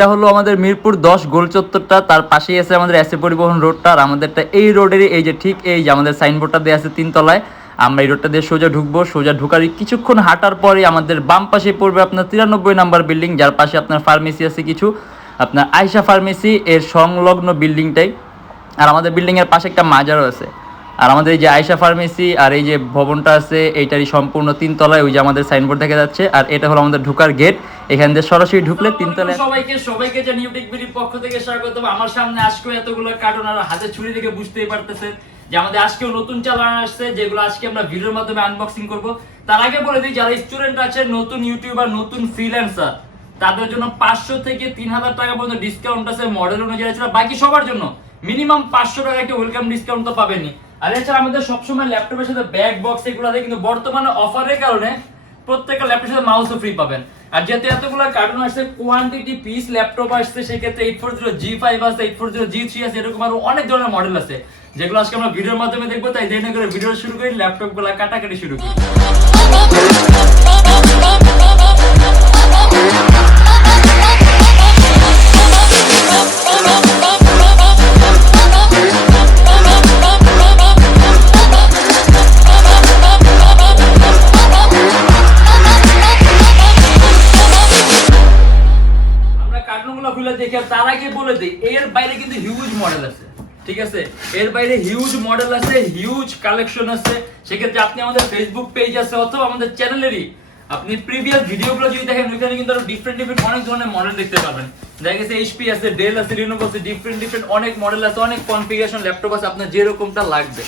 এটা হলো আমাদের মিরপুর 10 গোল চত্বরটা, তার পাশেই আছে আমাদের এসএ পরিবহন রোডটা, আর আমাদেরটা এই রোডেরই এই যে ঠিক এই যে আমাদের সাইনবোর্ডটা দেওয়া আছে 3 তলায়। আমরা এই রোডটা দিয়ে সোজা ঢুকবো, সোজা ঢুকার কিছুক্ষণ হাঁটার পরে আমাদের বাম পাশে পড়বে আপনার 93 নাম্বার বিল্ডিং, যার পাশে আপনার ফার্মেসি আছে কিছু, আপনার আয়শা ফার্মেসি এর সংলগ্ন বিল্ডিংটাই। আর আমাদের বিল্ডিংয়ের পাশে একটা মাজারও আছে। আর আমাদের এই যে আয়শা ফার্মেসি আর এই যে ভবনটা আছে এইটারই সম্পূর্ণ 3 তলায়, ওই যে আমাদের সাইনবোর্ড দেখা যাচ্ছে। আর এটা হলো আমাদের ঢোকার গেট, এখান দিয়ে সরাসরি ঢুকলে 3 তলায়। সবাইকে জানি ইউটিউববিডির পক্ষ থেকে স্বাগত। আমার সামনে আজকে এতগুলো কার্টুন আর হাতে ছুরি দেখে বুঝতেই পারতেছেন যে আমাদের আজকেও নতুন চালানো আসছে, যেগুলো আজকে আমরা ভিডিওর মাধ্যমে আনবক্সিং করব। তার আগে বলে দিই, যারা স্টুডেন্ট আছে, নতুন ইউটিউবার, নতুন ফ্রিল্যান্সার, তাদের জন্য 500 থেকে 3000 টাকা পর্যন্ত ডিসকাউন্ট আছে মডেল অনুযায়ী। বাকি সবার জন্য মিনিমাম 500 টাকা একটা ওয়েলকাম ডিসকাউন্ট তো পাবেনই। আর এছাড়া আমাদের সবসময় ল্যাপটপের সাথে ব্যাগ বক্স এগুলো আছে, কিন্তু বর্তমানে অফারের কারণে প্রত্যেকটা ল্যাপটপের সাথে মাউসও ফ্রি পাবেন। আর যেহেতু এতগুলো কার্টুন আসছে, কোয়ান্টিটি পিস ল্যাপটপ আসছে, সেক্ষেত্রে 840G5 আছে, 840G3 আছে, এরকম আরো অনেক ধরনের মডেল আছে, যেগুলো আজকে আমরা ভিডিওর মাধ্যমে দেখবো। তাই দেরি না করে ভিডিও শুরু করি, ল্যাপটপগুলো কাটাকাটি শুরু করি। তার আগে বলে দিই, এর বাইরে কিন্তু হিউজ মডেল আছে, ঠিক আছে? এর বাইরে হিউজ মডেল আছে, হিউজ কালেকশন আছে। সেক্ষেত্রে আপনি আমাদের ফেসবুক পেজ আছে অথবা আমাদের চ্যানেলেরই আপনি প্রিভিয়াস ভিডিওগুলো যদি দেখেন, ওইখানে কিন্তু আরো ডিফারেন্ট অনেক ধরনের মডেল দেখতে পাবেন। দেখা গেছে এইচপি আছে, ডেল আছে, Lenovo আছে, ডিফারেন্ট অনেক মডেল আছে, অনেক কনফিগারেশন ল্যাপটপ আছে, আপনার যেরকমটা লাগবে।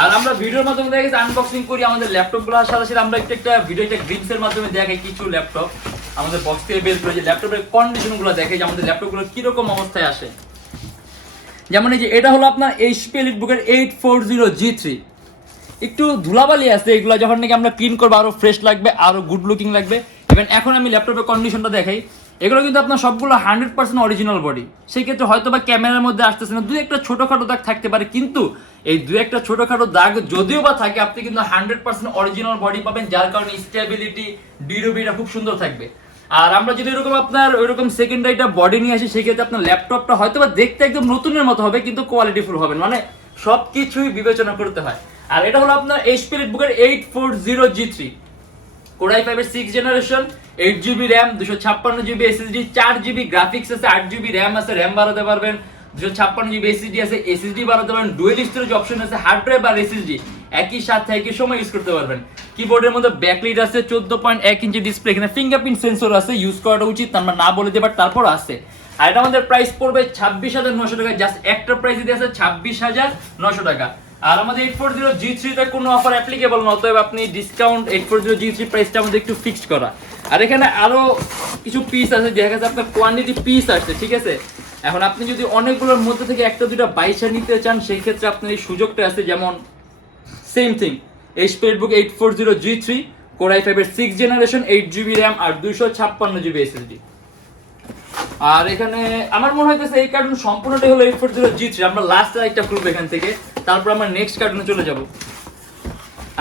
আর আমরা ভিডিওর মাধ্যমে দেখা গেছে আনবক্সিং করি আমাদের ল্যাপটপগুলোর সাথে সাথে আমরা একটা ভিডিও একটা গ্লিমসের মাধ্যমে দেখাই কিছু ল্যাপটপ আমাদের বক্স থেকে বের করে, যে ল্যাপটপের কন্ডিশনগুলো দেখে, যে আমাদের ল্যাপটপগুলো কিরকম অবস্থায় আসে। যেমন এই যে এটা হলো আপনার এইচপি এলিটবুকের 840G3, একটু ধুলাবালি আছে, এগুলো যখন নাকি আমরা ক্লিন করবো আরো ফ্রেশ লাগবে, আরো গুড লুকিং লাগবে। ইভেন এখন আমি ল্যাপটপের কন্ডিশনটা দেখাই, এগুলো কিন্তু আপনার সবগুলো 100% অরিজিনাল বডি। সেই ক্ষেত্রে হয়তো বা ক্যামেরার মধ্যে আসতেছে না, দুই একটা ছোটখাটো দাগ থাকতে পারে, কিন্তু এই দুই একটা ছোটখাটো দাগ যদিও বা থাকে, আপনি কিন্তু 100% অরিজিনাল বডি পাবেন, যার কারণে স্টেবিলিটি, ডিউরেবিলিটি খুব সুন্দর থাকবে। আর আমরা যদি এরকম আপনার ওইরকম সেকেন্ডারিটা বডি নিয়ে আসি, সেক্ষেত্রে আপনার ল্যাপটপটা হয়তো বা দেখতে একদম নতুনের মতো হবে, কিন্তু কোয়ালিটিফুল হবে, মানে সবকিছুই বিবেচনা করতে হয়। আর এটা হলো আপনার এইচপি এলিটবুকের 840G3, Core i5 এর 6th generation, 8GB RAM, 256GB SSD, 4GB graphics আছে, 8GB RAM আছে, RAM বাড়াতে পারবেন, 256GB SSD আছে, SSD বাড়াতে পারবেন, ডুয়েল স্টোরেজ অপশন আছে, হার্ড ড্রাইভ আর SSD একই সাথে একই সময় ইউজ করতে পারবেন। কিবোর্ডের মধ্যে ব্যাকলাইট আছে, 14.1 ইঞ্চি ডিসপ্লে, এখানে ফিঙ্গারপ্রিন্ট সেন্সর আছে, ইউজ করাটা উচিত আমরা না বলে দিই, বাট তারপর আছে। আর এটা আমাদের প্রাইস পড়বে 26,900 টাকা, জাস্ট একটা প্রাইস দিয়ে আছে 26,900 টাকা। আর আমাদের 840G3 তে কোনো অফার অ্যাপ্লিকেবল না, অতএব আপনি ডিসকাউন্ট 840G3 প্রাইসটা আমাদের একটু ফিক্সড করা। আর এখানে আরো কিছু পিস আছে, দেখা গেছে আপনার কোয়ান্টিটি পিস আসছে, ঠিক আছে? এখন আপনি যদি অনেকগুলোর মধ্যে থেকে একটা দুটো বাইশা নিতে চান, সেই ক্ষেত্রে আপনার এই সুযোগটা আছে। যেমন same thing, HP EliteBook 840G3, Core i5 এর 6th জেনারেশন, 8GB RAM আর 256GB SSD। আর এখানে আমার মনে হইতেছে এই কার্টুন সম্পূর্ণটাই হলো 840G3। আমরা লাস্ট একটা খুলবো এখান থেকে, তারপর আমরা নেক্সট কার্টুনে চলে যাব।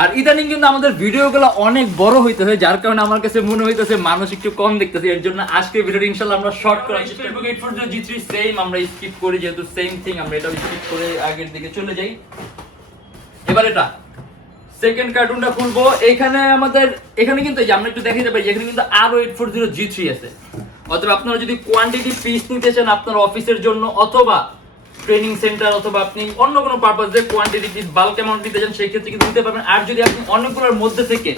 আর ইদানিং কিন্তু আমাদের ভিডিওগুলো অনেক বড় হইতেছে, যার কারণে আমার কাছে মনে হইতেছে মানুষ একটু কম দেখতেছে, এর জন্য আজকে ভিডিওটা ইনশাআল্লাহ আমরা শর্ট করার চেষ্টা করব। 840G3 সেম আমরা স্কিপ করি, যেহেতু সেম থিং আমরা এটা স্কিপ করে আগের দিকে চলে যাই। এবার এটা সেকেন্ড কার্টুনটা খুলবো। এখানে কিন্তু এই যে আমরা একটু দেখে যাবে, এখানে কিন্তু আরো 840G3 আছে। অথবা আপনারা যদি কোয়ান্টিটি পিস নিতে চান আপনার অফিসের জন্য, অথবা ট্রেনিং সেন্টার, অথবা আপনি অন্য কোনো পারপাসে কোয়ান্টিটি পিস বাল্ক অ্যামাউন্ট নিতে চান, সেই ক্ষেত্রে কিন্তু নিতে পারবেন। আর যদি আপনি অনেকগুলোর মধ্যে থেকে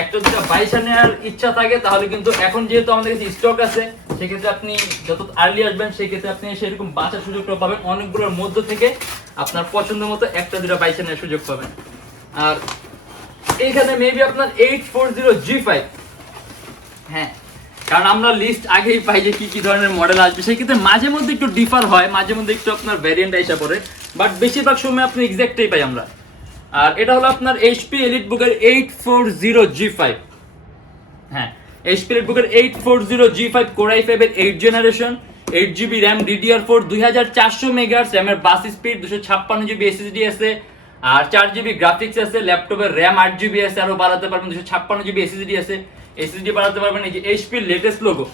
একটা দুটা বাইশা নেওয়ার ইচ্ছা থাকে, তাহলে কিন্তু এখন যেহেতু আমাদের কাছে স্টক আছে, সেক্ষেত্রে আপনি যত আর্লি আসবেন, সেই ক্ষেত্রে আপনি সেরকম বাঁচার সুযোগটা পাবেন। অনেকগুলোর মধ্যে থেকে আপনার পছন্দ মতো একটা দুটা বাইশা নেওয়ার সুযোগ পাবেন। আর এইখানে মেবি আপনার 840G5, হ্যাঁ, কারণ আমরা লিস্ট আগেই পাই যে কি কি ধরনের মডেল আসবে, সেই ক্ষেত্রে মাঝে মধ্যে একটু ডিফার হয়, মাঝে মধ্যে একটু আপনার ভ্যারিয়েন্ট আইসা পড়ে, বাট বেশিরভাগ সময় আপনি এক্সাক্টই পাই আমরা। আর এটা হলো আপনার এইচপি এলিটবুকের 840G5, হ্যাঁ, এইচপি এলিটবুকের 840G5, Core i5 এর 8th generation, 8GB RAM, DDR4, 2400 megahertz RAM এর বাস স্পিড, 256GB SSD আছে, আর 4GB গ্রাফিক্স আছে, ল্যাপটপের RAM 8GB আছে, আরো বাড়াতে পারবেন, 256GB SSD আছে, SSD বাড়াতে পারবেন। এই যে এইচপি লেটেস্ট লোগো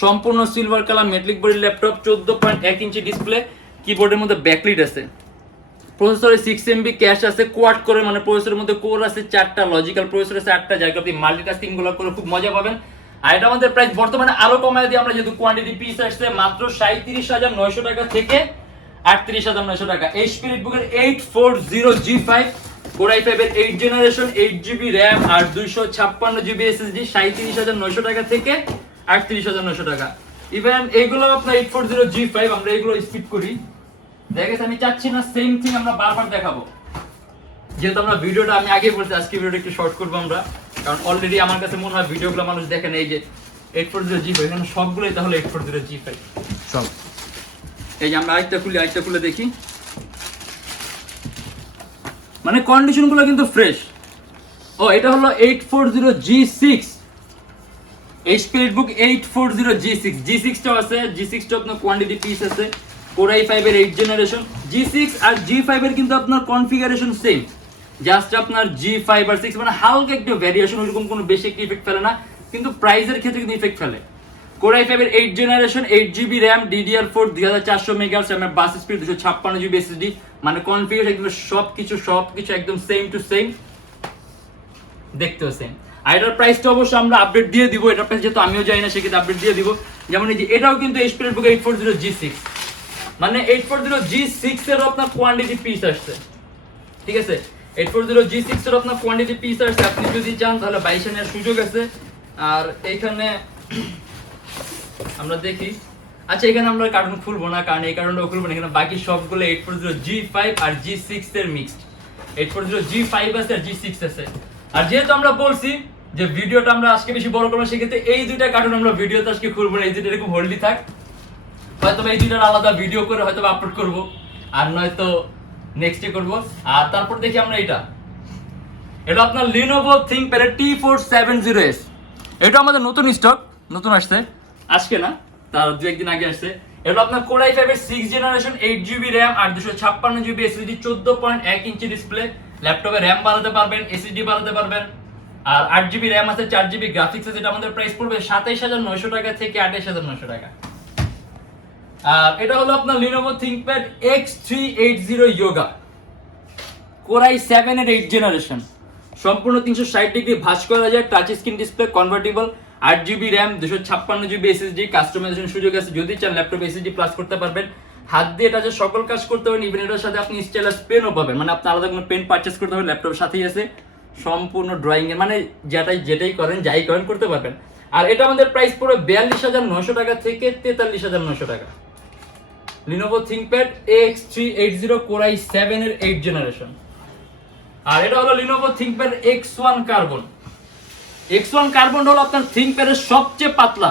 সম্পূর্ণ silver colour metallic body laptop, 14.1 inch display, কিবোর্ডের মধ্যে ব্যাকলিট আছে, প্রসেসরে 6 MB ক্যাশ আছে, কোয়াড করে মানে প্রসেসরের মধ্যে কোর আছে 4টা, লজিক্যাল প্রসেসর আছে 8টা, যার কারণে আপনি মাল্টিটাস্কিং গুলো করে খুব মজা পাবেন। আর এটা আমাদের প্রাইস বর্তমানে আরো কমায় দিয়ে আমরা যেহেতু কোয়ান্টিটি পিস আসছে মাত্র 37,900 টাকা থেকে 38,900 টাকা। HP বুকের 840G5 Core i5 এর 8 জেনারেশন, 8GB RAM আর 256GB SSD 37,900 টাকা থেকে 38,900 টাকা। ইভেন এইগুলো আপনার 840G5 আমরা এগুলো স্কিপ করি, দেখেন আমি চাচ্ছি না সেম থিং আমরা বারবার দেখাবো, যেহেতু আমরা ভিডিওটা আমি আগে বলছি আজকে ভিডিওটা একটু শর্ট করবো আমরা, কারণ অলরেডি আমার কাছে মনে হয় ভিডিওগুলো মানুষ দেখেন। এই যে 840G5 এখানে সবগুলোই তাহলে 840G5 সব। এই যে আমরা আরেকটা খুলে দেখি, মানে কন্ডিশনগুলো কিন্তু ফ্রেশ। ও এটা হলো 840G6 HP বুক 840G6, G6 টাও আছে, G6 টা আপনার কোয়ান্টিটি পিস আছে, Core i5 এর 8 জেনারেশন। G6 আর G5 এর কিন্তু আপনার কনফিগারেশন সেম, জাস্ট আপনার G5 আর 6 মানে হালকা একটু ভেরিয়েশন, ওইরকম কোনো বেশি একটা ইফেক্ট ফেলে না, কিন্তু প্রাইসের ক্ষেত্রে কিন্তু ইফেক্ট ফেলে। Core i5 এর 8 generation, 8GB RAM, DDR4 2400 MHz, আমার বাস স্পিড 256GB SSD, মানে কনফিগারেশন একদম সবকিছু একদম সেম টু সেম, দেখতেও সেম। আর এটার প্রাইসটা অবশ্য আমরা আপডেট দিয়ে দিব, এটার প্রাইস যেহেতু আমিও জানি না সেক্ষেত্রে আপডেট দিয়ে দিব। যেমন এই যে এটাও কিন্তু HP বুক 840G6, মানে 840G6 এর আপনার কোয়ান্টিটি পিস আসছে, ঠিক আছে? 840G6 এর আপনার কোয়ান্টিটি পিস আসছে, আপনি যদি চান তাহলে 22 এর সুযোগ আছে। আর এইখানে আমরা দেখি, আচ্ছা এখানে আমরা কার্টুন খুলবো না, কারণ এই কারণটাও খুলবো না, এখানে বাকি সবগুলো 840G5 আর G6 এর মিক্সড, 840G5 আছে আর G6 আছে। আর যেহেতু আমরা বলছি যে ভিডিওটা আমরা আজকে বেশি বড় করবো, সেক্ষেত্রে এই দুইটা কার্টুন আমরা ভিডিওতে আজকে খুলবো না, এই দুইটা এরকম হোল্ডই থাক, হয়তো এই দুইটার আলাদা ভিডিও করে হয়তো আপলোড করব, আর নয়তো নেক্সটে করব। আর তারপর দেখি আমরা এটা আপনার Lenovo ThinkPad T470S, এটা আমাদের নতুন স্টক, নতুন আসছে, আজকে না তার 2-1 দিন আগে আসছে। এটা আপনার Core i5 এর 6 জেনারেশন, 8GB RAM আর 256GB SSD, 14.1 ইঞ্চি ডিসপ্লে, ল্যাপটপে RAM বাড়াতে পারবেন, SSD বাড়াতে পারবেন, আর 8GB RAM আছে, 4GB গ্রাফিক্স আছে। এটা আমাদের প্রাইস পড়বে 27,900 টাকা থেকে 28,900 টাকা। আর এটা হলো আপনার Lenovo ThinkPad X380 Yoga, Core i7 এর 8 জেনারেশন, সম্পূর্ণ 360 ডিগ্রি ভাঁজ করা যায়, touch screen display, convertible, 8GB RAM, 256GB SSD, customisation সুযোগ আছে, যদি চান ল্যাপটপ SSD প্লাস করতে পারবেন, হাত দিয়ে এটা যে সকল কাজ করতে পারবেন। ইভেন এটার সাথে আপনি স্টাইলাস পেনও পাবেন, মানে আপনি আলাদা কোনো পেন পারচেজ করতে হবে, ল্যাপটপের সাথেই আছে, সম্পূর্ণ ড্রয়িং এর মানে যেটাই করেন যাই করেন করতে পারবেন। আর এটা আমাদের প্রাইস পড়বে 42,900 টাকা থেকে 43,900 টাকা। Lenovo ThinkPad X380 Core i7 এর 8 জেনারেশন। আর এটা হলো Lenovo ThinkPad X1 Carbon। X1 Carbon হলো আপনার ThinkPad এর সবচেয়ে পাতলা,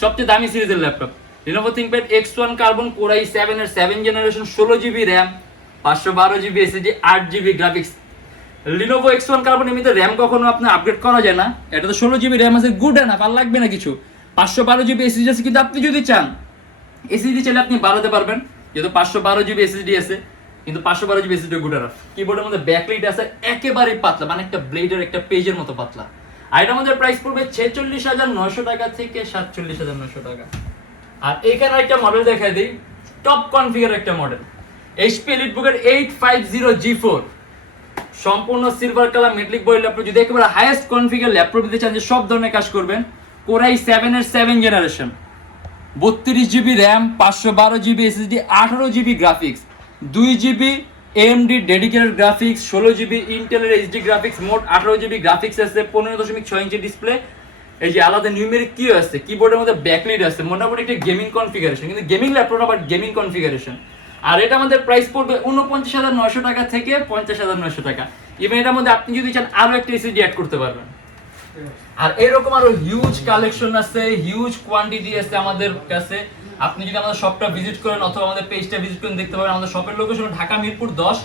সবচেয়ে দামি সিরিজের laptop. Lenovo ThinkPad X1 Carbon Core i7 এর 7 generation, 16GB RAM, 512GB SSD, 8GB graphics. Lenovo X1 Carbon এমনিতে RAM কখনো আপনি আপগ্রেড করা যায় না, এটা তো 16GB RAM আছে, গুড এনাফ, আর লাগবে না কিছু। 512GB SSD আছে, কিন্তু আপনি যদি চান SSD চাইলে আপনি বাড়াতে পারবেন, যেহেতু 512GB SSD আছে, কিন্তু 512GB SSD গুড এনাফ। কিবোর্ডের মধ্যে ব্যাকলাইট আছে, একেবারে পাতলা, মানে একটা ব্লেডের একটা পেজের মতো পাতলা। আর এটা আমাদের প্রাইস পড়বে 46,900 টাকা থেকে 47,900 টাকা। আর এখানে একটা মডেল দেখাই দিই, টপ কনফিগার একটা মডেল, HP EliteBook 850G4, সম্পূর্ণ silver colour metallic body laptop. যদি একেবারে হাইয়েস্ট কনফিগার ল্যাপটপ দিতে চান যে সব ধরনের কাজ করবেন, Core i7 এর 7 generation, 32GB RAM, 512GB SSD, 18GB graphics, 2GB AMD dedicated graphics, 16GB ইন্টেলের HD গ্রাফিক্স, মোট 18GB গ্রাফিক্স আছে, 15.6 ইঞ্চি ডিসপ্লে। এই যে আলাদা নিউমেরিক কি আছে, কিবোর্ডের মধ্যে ব্যাকলাইট আছে, মোটামুটি একটা গেমিং কনফিগারেশন, কিন্তু গেমিং ল্যাপটপ না, বাট গেমিং কনফিগারেশন। আর এটা আমাদের প্রাইস পড়বে 49,900 টাকা থেকে 50,900 টাকা। ইভেন এটার মধ্যে আপনি যদি চান আরো একটা SSD অ্যাড করতে পারবেন। আর এরকম আরো হিউজ কালেকশন আছে, হিউজ কোয়ান্টিটি আছে আমাদের কাছে। আপনি যদি আমাদের শপটা ভিজিট করেন অথবা আমাদের পেজটা ভিজিট করেন, দেখতে পাবেন আমাদের শপের লোকেশন ঢাকা মিরপুর 10,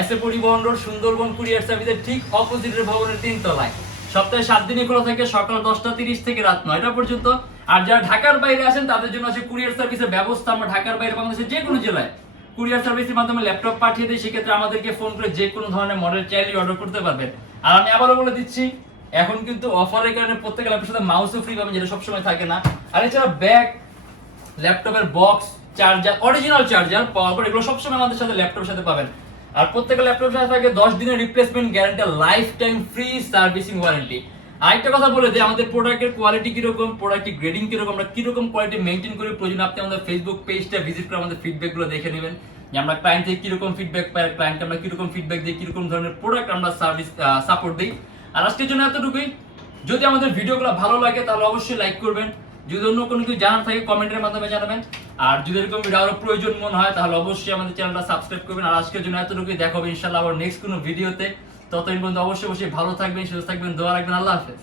এসএ পরিবহন রোড, সুন্দরবন কুরিয়ার সার্ভিসের ঠিক অপোজিটের ভবনের 3 তলায়। সপ্তাহে 7 দিনই খোলা থাকে, সকাল 10:30 থেকে রাত 9টা পর্যন্ত। আর যারা ঢাকার বাইরে আছেন তাদের জন্য আছে কুরিয়ার সার্ভিসের ব্যবস্থা। আমরা ঢাকার বাইরে বাংলাদেশের যে কোনো জেলায় কুরিয়ার সার্ভিসের মাধ্যমে ল্যাপটপ পাঠিয়ে দিই, সেক্ষেত্রে আমাদেরকে ফোন করে যে কোনো ধরনের মডেল চাইলে অর্ডার করতে পারবেন। আর আমি আবারও বলে দিচ্ছি, এখন কিন্তু অফারের কারণে প্রত্যেকটা ল্যাপটপের সাথে মাউসও ফ্রি পাবেন, যেটা সবসময় থাকে না। আর এছাড়া ব্যাগ, ল্যাপটপের বক্স, চার্জার, অরিজিনাল চার্জার, পাওয়ার বোর্ড, এগুলো সবসময় আমাদের সাথে ল্যাপটপের সাথে পাবেন। আর প্রত্যেকটা ল্যাপটপের সাথে থাকে 10 দিনের replacement guarantee, life time free servicing warranty. আরেকটা কথা বলে যে আমাদের প্রোডাক্টের কোয়ালিটি কিরকম, প্রোডাক্টের গ্রেডিং কিরকম, আমরা কিরকম কোয়ালিটি মেনটেন করি, প্রয়োজন আপনি আমাদের ফেসবুক পেজটা ভিজিট করে আমাদের ফিডব্যাকগুলো দেখে নেবেন, যে আমরা ক্লায়েন্ট থেকে কিরকম ফিডব্যাক পাই, ক্লায়েন্টকে আমরা কিরকম ফিডব্যাক দিই, কিরকম ধরনের প্রোডাক্ট আমরা সার্ভিস সাপোর্ট দিই। আর আজকের জন্য এতটুকুই। যদি আমাদের ভিডিওগুলো ভালো লাগে তাহলে অবশ্যই লাইক করবেন, যদি অন্য কোনো কিছু জানার থাকে কমেন্টের মাধ্যমে জানাবেন। আর যদি এরকম ভিডিও আরো প্রয়োজন মনে হয় তাহলে অবশ্যই আমাদের চ্যানেলটা সাবস্ক্রাইব করবেন। আর আজকের জন্য এতটুকুই, দেখা হবে ইনশাআল্লাহ আবার নেক্সট কোনো ভিডিওতে। ততদিন পর্যন্ত অবশ্যই ভালো থাকবেন, সুস্থ থাকবেন, দোয়া রাখবেন। আল্লাহ হাফেজ।